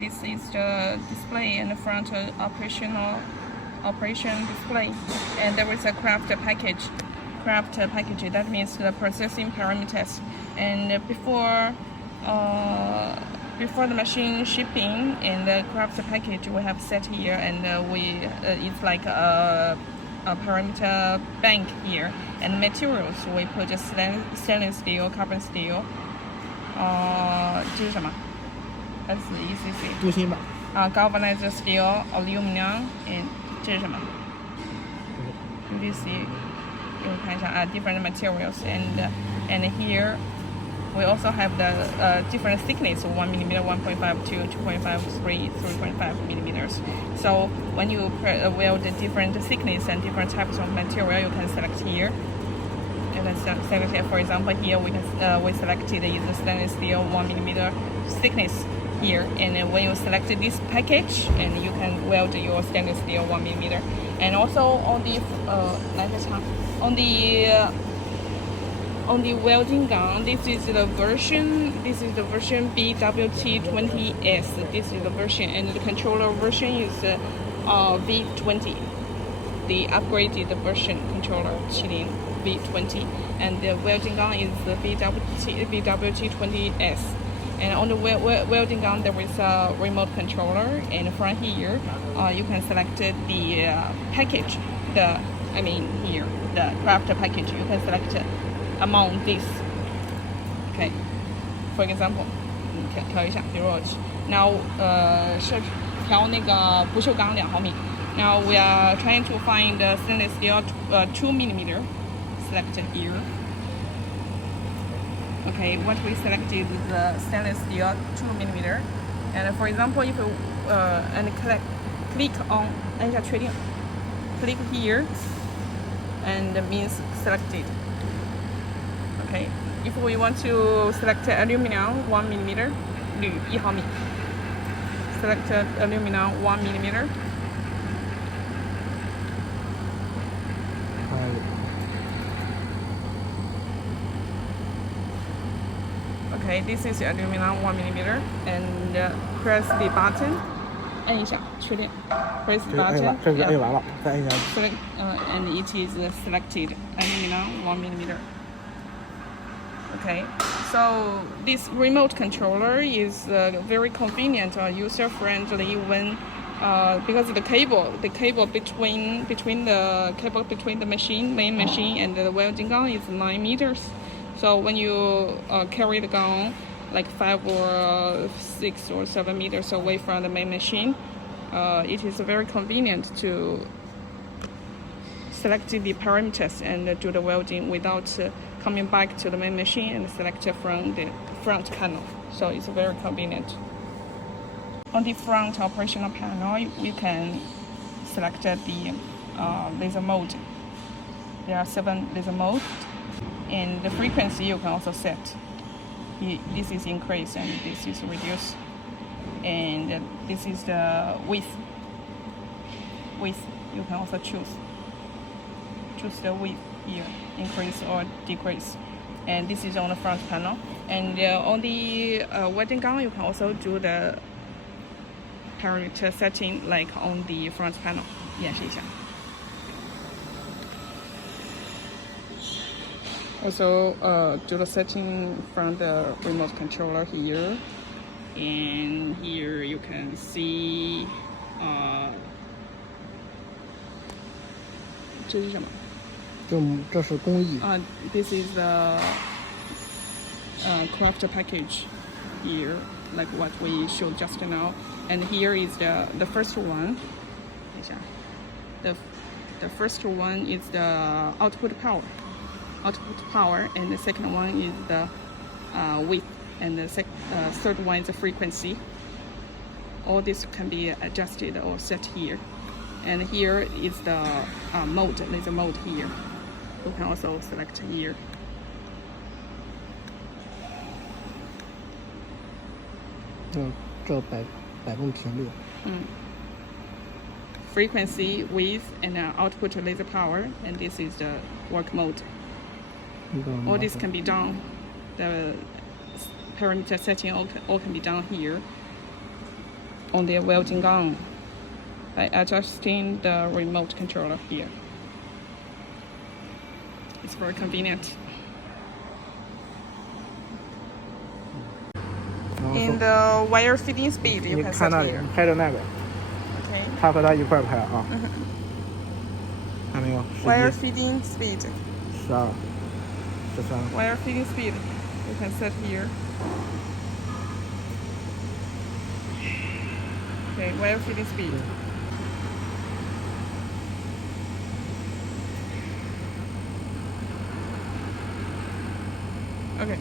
This is the display and the front operation display, and there is a craft package. That means the processing parameters. And before the machine shipping in the craft package, we have set here, and it's like a parameter bank here. And materials we put stainless steel, carbon steel. 这是什么？ SECC 镀锌吧。galvanized steel, aluminum, and 这是什么？ This you看一下different materials, and here we also have the different thickness, 1 millimeter, 1.5, 2, 2.5, 3, 3.5 millimeters. So when you weld the different thickness and different types of material, you can select here. You can select here. For example, here we selected is stainless steel 1 millimeter thickness here, and when you select this package, and you can weld your stainless steel 1 millimeter. And also on the welding gun, this is the version BWT20S. This is the version, and the controller version is V20, the upgraded version controller chilling V20, and the welding gun is the BWT20S. And on the welding gun, there is a remote controller, and from here you can select the package. Here the craft package. You can select among this. Okay, for example, 调一下，比如我now 是调那个不锈钢2毫米。Now we are trying to find the stainless steel 2 millimeter. Selected here. Okay, what we selected is the stainless steel 2 millimeter. And for example, if you click on 按一下确定 click here, and means selected. Okay, if we want to select aluminum 1 millimeter, 铝1毫米 select aluminum 1 millimeter. Okay, this is aluminum 1 millimeter, and press the button. 按一下确定 press the button. 这是按完了，再按一下。And it is selected aluminum 1 millimeter. Okay, so this remote controller is very convenient, user-friendly when because the cable between the main machine and the welding gun is 9 meters. So when you carry the gun like 5 or 6 or 7 meters away from the main machine, it is very convenient to select the parameters and do the welding without coming back to the main machine and select from the front panel. So it's very convenient. On the front operational panel, you can select the laser mode. There are 7 laser modes, and the frequency you can also set. This is increase and this is reduce, and this is the width. You can also choose the width here, increase or decrease, and this is on the front panel. And on the welding gun, you can also do the parameter setting like on the front panel. 演示一下。Also do the setting from the remote controller here, and here you can see 这是什么？这是工艺。This is the craft package here, like what we showed just now. And here is the first one. The first one is the output power, and the second one is the width, and the third one is the frequency. All this can be adjusted or set here. And here is the mode, laser mode here. You can also select here. Frequency, width, and output laser power, and this is the work mode. All this can be done. The parameter setting all can be done here. on the welding gun by adjusting the remote controller here. It's very convenient. In the wire feeding speed, you 你 can 看 set 那里， here. 你拍着那个， Okay. 它和它一块儿拍啊，看没有？ Wire 11、 feeding speed. 12、13。 Wire feeding speed, you can set here. Okay, wire feeding speed. Okay.